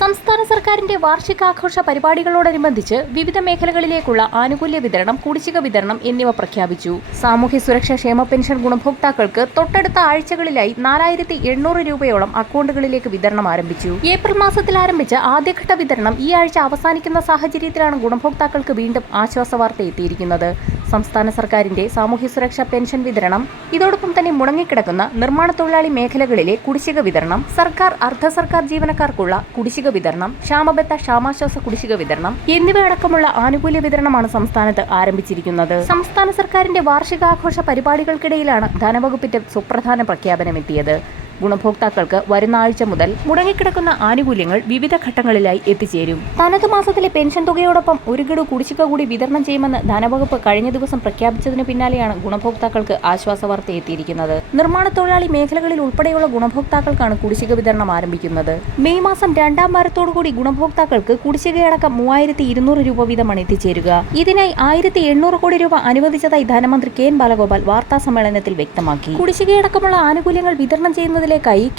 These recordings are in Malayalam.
സംസ്ഥാന സർക്കാരിന്റെ വാർഷികാഘോഷ പരിപാടികളോടനുബന്ധിച്ച് വിവിധ മേഖലകളിലേക്കുള്ള ആനുകൂല്യ വിതരണം, കുടിശ്ശിക വിതരണം എന്നിവ പ്രഖ്യാപിച്ചു. സാമൂഹ്യ സുരക്ഷാ ക്ഷേമ പെൻഷൻ ഗുണഭോക്താക്കൾക്ക് തൊട്ടടുത്ത ആഴ്ചകളിലായി 4800 രൂപയോളം അക്കൗണ്ടുകളിലേക്ക് വിതരണം ആരംഭിച്ചു. ഏപ്രിൽ മാസത്തിൽ ആരംഭിച്ച ആദ്യഘട്ട വിതരണം ഈ ആഴ്ച അവസാനിക്കുന്ന സാഹചര്യത്തിലാണ് ഗുണഭോക്താക്കൾക്ക് വീണ്ടും ആശ്വാസവാർത്ത എത്തിയിരിക്കുന്നത്. സംസ്ഥാന സർക്കാരിന്റെ സാമൂഹ്യ സുരക്ഷാ പെൻഷൻ വിതരണം, ഇതോടൊപ്പം തന്നെ മുടങ്ങിക്കിടക്കുന്ന നിർമ്മാണ തൊഴിലാളി മേഖലകളിലെ കുടിശ്ശിക വിതരണം, സർക്കാർ അർദ്ധ സർക്കാർ ജീവനക്കാർക്കുള്ള കുടിശ്ശിക വിതരണം, ക്ഷാമബത്ത ക്ഷാമാശ്വാസ കുടിശ്ശിക വിതരണം എന്നിവയടക്കമുള്ള ആനുകൂല്യ വിതരണമാണ് സംസ്ഥാനത്ത് ആരംഭിച്ചിരിക്കുന്നത്. സംസ്ഥാന സർക്കാരിന്റെ വാർഷികാഘോഷ പരിപാടികൾക്കിടയിലാണ് ധനവകുപ്പിന്റെ സുപ്രധാന പ്രഖ്യാപനമെത്തിയത്. ഗുണഭോക്താക്കൾക്ക് വരുന്ന ആഴ്ച മുതൽ മുടങ്ങിക്കിടക്കുന്ന ആനുകൂല്യങ്ങൾ വിവിധ ഘട്ടങ്ങളിലായി എത്തിച്ചേരും. തനത് മാസത്തിലെ പെൻഷൻ തുകയോടൊപ്പം ഒരു ഗഡു കുടിശ്ശിക കൂടി വിതരണം ചെയ്യുമെന്ന് ധനവകുപ്പ് കഴിഞ്ഞ ദിവസം പ്രഖ്യാപിച്ചതിനു പിന്നാലെയാണ് ഗുണഭോക്താക്കൾക്ക് ആശ്വാസവാർത്ത എത്തിയിരിക്കുന്നത്. നിർമ്മാണ തൊഴിലാളി മേഖലകളിൽ ഉൾപ്പെടെയുള്ള ഗുണഭോക്താക്കൾക്കാണ് കുടിശ്ശിക വിതരണം ആരംഭിക്കുന്നത്. മെയ് മാസം 2ാം വാരത്തോടുകൂടി ഗുണഭോക്താക്കൾക്ക് കുടിശ്ശികയടക്കം 3200 രൂപ വീതമാണ് എത്തിച്ചേരുക. ഇതിനായി 1800 കോടി രൂപ അനുവദിച്ചതായി ധനമന്ത്രി കെ. ബാലഗോപാൽ വാർത്താസമ്മേളനത്തിൽ വ്യക്തമാക്കി. കുടിശ്ശികയടക്കമുള്ള ആനുകൂല്യങ്ങൾ വിതരണം ചെയ്യുന്നതിലേക്കായി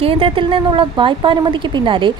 കേന്ദ്രത്തിൽ നിന്നുള്ള വായ്പാനുമതിക്ക് പിന്നാലെ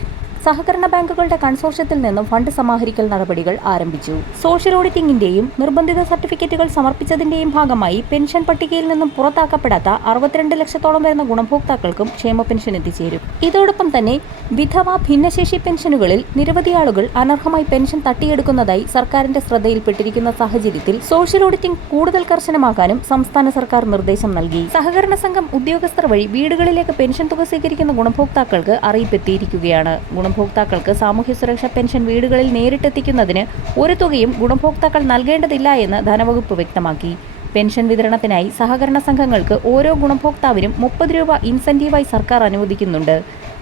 സഹകരണ ബാങ്കുകളുടെ കൺസോർഷ്യത്തിൽ നിന്നും ഫണ്ട് സമാഹരിക്കൽ നടപടികൾ ആരംഭിച്ചു. സോഷ്യൽ ഓഡിറ്റിംഗിന്റെയും നിർബന്ധിത സർട്ടിഫിക്കറ്റുകൾ സമർപ്പിച്ചതിന്റെയും ഭാഗമായി പെൻഷൻ പട്ടികയിൽ നിന്നും പുറത്താക്കപ്പെടാത്ത 62 ലക്ഷത്തോളം വരുന്ന ഗുണഭോക്താക്കൾക്കും ക്ഷേമ പെൻഷൻ എത്തിച്ചേരും. ഇതോടൊപ്പം തന്നെ വിധവ, ഭിന്നശേഷി പെൻഷനുകളിൽ നിരവധി ആളുകൾ അനർഹമായി പെൻഷൻ തട്ടിയെടുക്കുന്നതായി സർക്കാരിന്റെ ശ്രദ്ധയിൽപ്പെട്ടിരിക്കുന്ന സാഹചര്യത്തിൽ സോഷ്യൽ ഓഡിറ്റിംഗ് കൂടുതൽ കർശനമാക്കാനും സംസ്ഥാന സർക്കാർ നിർദ്ദേശം നൽകി. സഹകരണ സംഘം ഉദ്യോഗസ്ഥർ വഴി വീടുകളിലേക്ക് പെൻഷൻ തുക സ്വീകരിക്കുന്ന ഗുണഭോക്താക്കൾക്ക് അറിയിപ്പെത്തിയിരിക്കുകയാണ്. ഗുണഭോക്താക്കൾക്ക് സാമൂഹ്യ സുരക്ഷാ പെൻഷൻ വീടുകളിൽ നേരിട്ടെത്തിക്കുന്നതിന് ഒരു തുകയും ഗുണഭോക്താക്കൾ നൽകേണ്ടതില്ല എന്ന് ധനവകുപ്പ് വ്യക്തമാക്കി. പെൻഷൻ വിതരണത്തിനായി സഹകരണ സംഘങ്ങൾക്ക് ഓരോ ഗുണഭോക്താവിനും 30 രൂപ ഇൻസെന്റീവായി സർക്കാർ അനുവദിക്കുന്നുണ്ട്.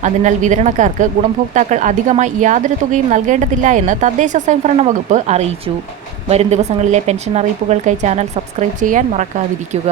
അതിനാൽ വിതരണക്കാർക്ക് ഗുണഭോക്താക്കൾ അധികമായി യാതൊരു തുകയും നൽകേണ്ടതില്ല എന്ന് തദ്ദേശ സ്വയംഭരണ വകുപ്പ് അറിയിച്ചു. വരും ദിവസങ്ങളിലെ പെൻഷൻ അറിയിപ്പുകൾക്കായി ചാനൽ സബ്സ്ക്രൈബ് ചെയ്യാൻ മറക്കാതിരിക്കുക.